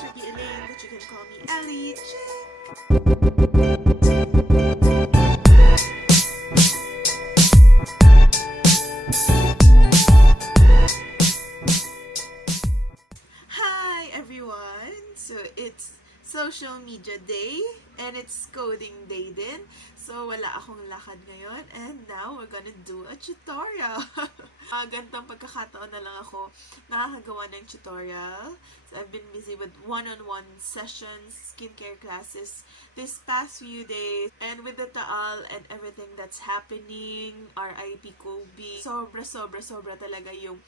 Pretty Elaine, but you can call me Elli. Ching! Hi everyone! So it's social media day and it's coding day din. So wala akong lakad ngayon and now we're gonna do a tutorial. Gantong pagkakataon na lang ako nakakagawa ng tutorial. So I've been busy with one-on-one sessions, skincare classes this past few days, and with the Taal and everything that's happening, RIP Kobe, sobra talaga yung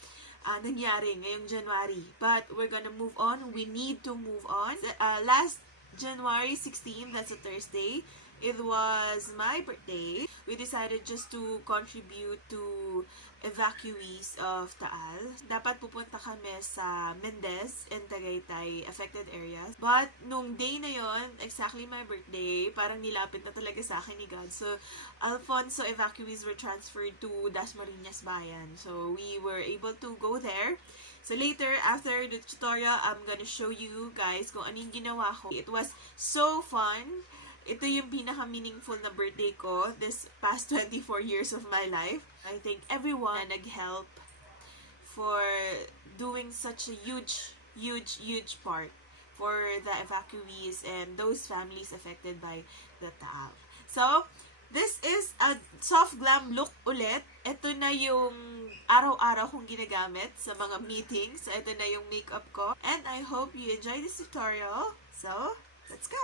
nangyari ngayong January. But we're gonna move on. We need to move on. Last January 16, that's a Thursday, it was my birthday. We decided just to contribute to Evacuees of Taal. Dapat pupunta kami sa Mendez and Tagaytay affected areas. But nung day na yon, exactly my birthday, parang nilapit na talaga sa akin ni God. So Alfonso Evacuees were transferred to Dasmariñas Bayan. So we were able to go there. So later, after the tutorial, I'm gonna show you guys kung anong ginawa ko. It was so fun. Ito yung pinaka-meaningful na birthday ko this past 24 years of my life. I think everyone nag-help for doing such a huge part for the evacuees and those families affected by the Taal. So, this is a soft glam look ulit. Ito na yung araw-araw kong ginagamit sa mga meetings. So, ito na yung makeup ko. And I hope you enjoy this tutorial. So, let's go!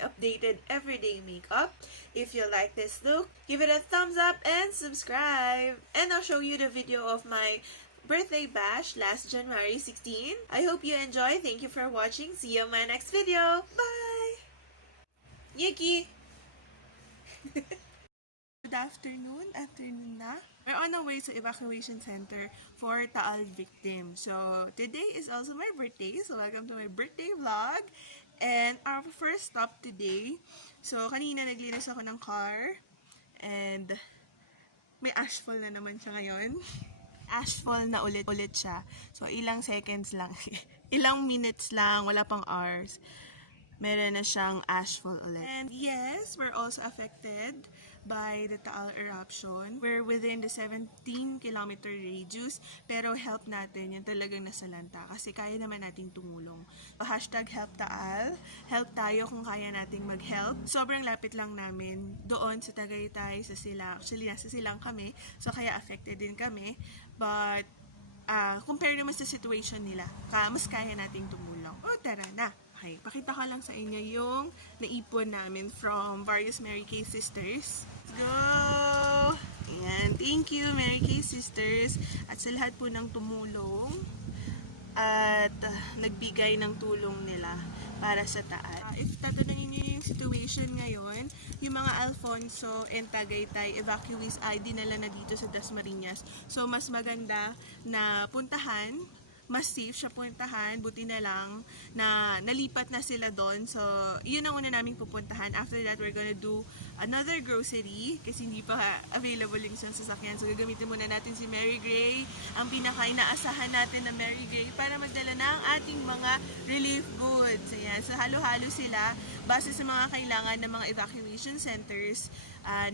updated everyday makeup. If you like this look, give it a thumbs up and subscribe. And I'll show you the video of my birthday bash last January 16. I hope you enjoy. Thank you for watching. See you in my next video. Bye! Yiki! Good afternoon na. We're on our way to evacuation center for Taal victim. So, today is also my birthday. So, welcome to my birthday vlog. And our first stop today. So, kanina naglinis ako ng car. And, may ashfall na naman siya ngayon. Ashfall na ulit siya. So, ilang seconds lang. Ilang minutes lang. Wala pang hours. Meron na siyang ashfall ulit. And yes, we're also affected by the Taal eruption. We're within the 17-kilometer radius, pero help natin yung talagang nasalanta kasi kaya naman nating tumulong. So, hashtag help Taal. Help tayo kung kaya nating mag-help. Sobrang lapit lang namin doon sa Tagaytay, sa Silang. Actually, nasa Silang kami, so kaya affected din kami. But, compare naman sa situation nila, mas kaya nating tumulong. O, tara na! Okay, pakita ko lang sa inyo yung naipon namin from various Mary Kay sisters. Let's go! Ayan, thank you Mary Kay sisters at sa lahat po ng tumulong at nagbigay ng tulong nila para sa Taal. If tatanungin niyo yung situation ngayon, yung mga Alfonso and Tagaytay evacuees ay dinala na dito sa Dasmariñas. So, mas maganda na puntahan. Mas safe siya puntahan, buti na lang na nalipat na sila doon. So, yun ang una naming pupuntahan. After that, we're gonna do another grocery kasi hindi pa available yung isang sasakyan. So, gagamitin muna natin si Mary Gray, ang pinaka-inaasahan natin na Mary Gray para magdala ng ating mga relief goods. Ayan. So, halo-halo sila base sa mga kailangan ng mga evacuation centers.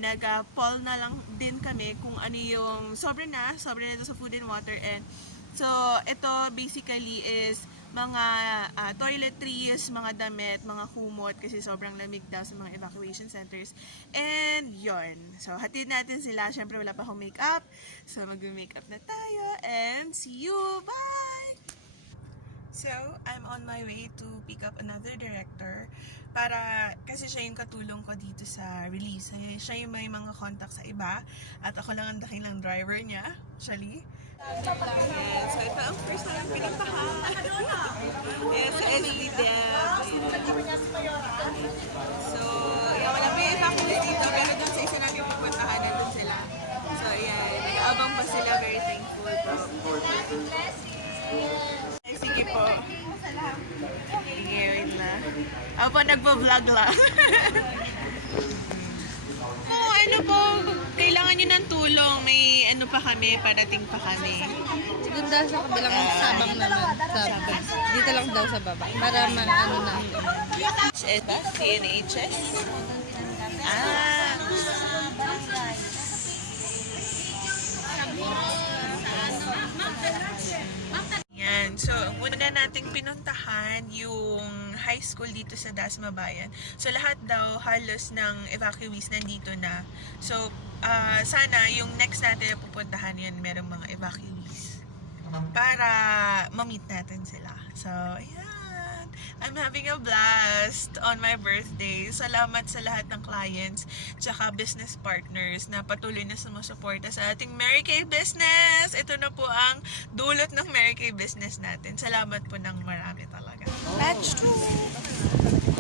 Nag-poll na lang din kami kung ano yung sobra na ito sa food and water. And so, ito basically is mga toiletries, mga damit, mga kumot kasi sobrang lamig daw sa mga evacuation centers. And yon. So, hatid natin sila. Siyempre, wala pa akong makeup. So, mag-makeup na tayo. And see you! Bye! So, I'm on my way to pick up another director kasi siya yung katulong ko dito sa release. Siya yung may mga contact sa iba at ako lang ang dakilang driver niya, actually. Yes, so ito ang first namin pinuntahan. Yes, sa Elli Deb. So, wala pa yung evacuees dito, pero dun sa isa namin pupuntahan, nandun sila. So, ayan, nag-aabang pa sila, very thankful. Ay, sige po. Sige, wait na. Ako po, nagpo-vlog lang. Ano po, kailangan nyo ng tulong, may ano pa kami, parating pa kami. Segunda sa kabilang sabang naman. Dito lang daw sa baba. Para ano na. CNHS? Yan. So, una nating pinuntahan yung high school dito sa Dasma Bayan. So, lahat daw halos ng evacuees nandito na. So, sana yung next natin na pupuntahan yun, merong mga evacuees. Para ma-meet natin sila. So, ayan. I'm having a blast on my birthday. Salamat sa lahat ng clients tsaka business partners na patuloy na sumusuporta sa ating Mary Kay business. Ito na po ang dulot ng Mary Kay business natin. Salamat po ng marami talaga. Batch 2!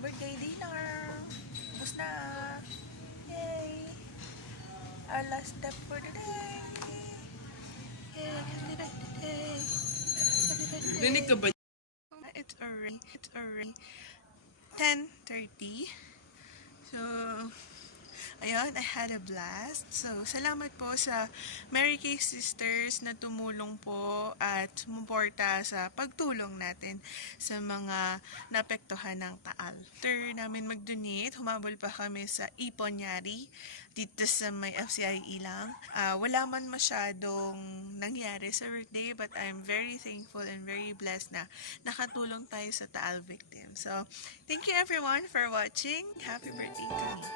Birthday dinner! Tapos na! Yay! Our last step for the day! Yay! Rinig ka ba? It's already 10:30. So, ayun, I had a blast. So, salamat po sa Mary Kay Sisters na tumulong po at sumuporta sa pagtulong natin sa mga naapektuhan ng Taal. After namin mag-donate, humabol pa kami sa Iponyari dito sa may FCIE lang. Wala man masyadong nangyari sa birthday, but I'm very thankful and very blessed na nakatulong tayo sa Taal victim. So, thank you everyone for watching. Happy birthday to me.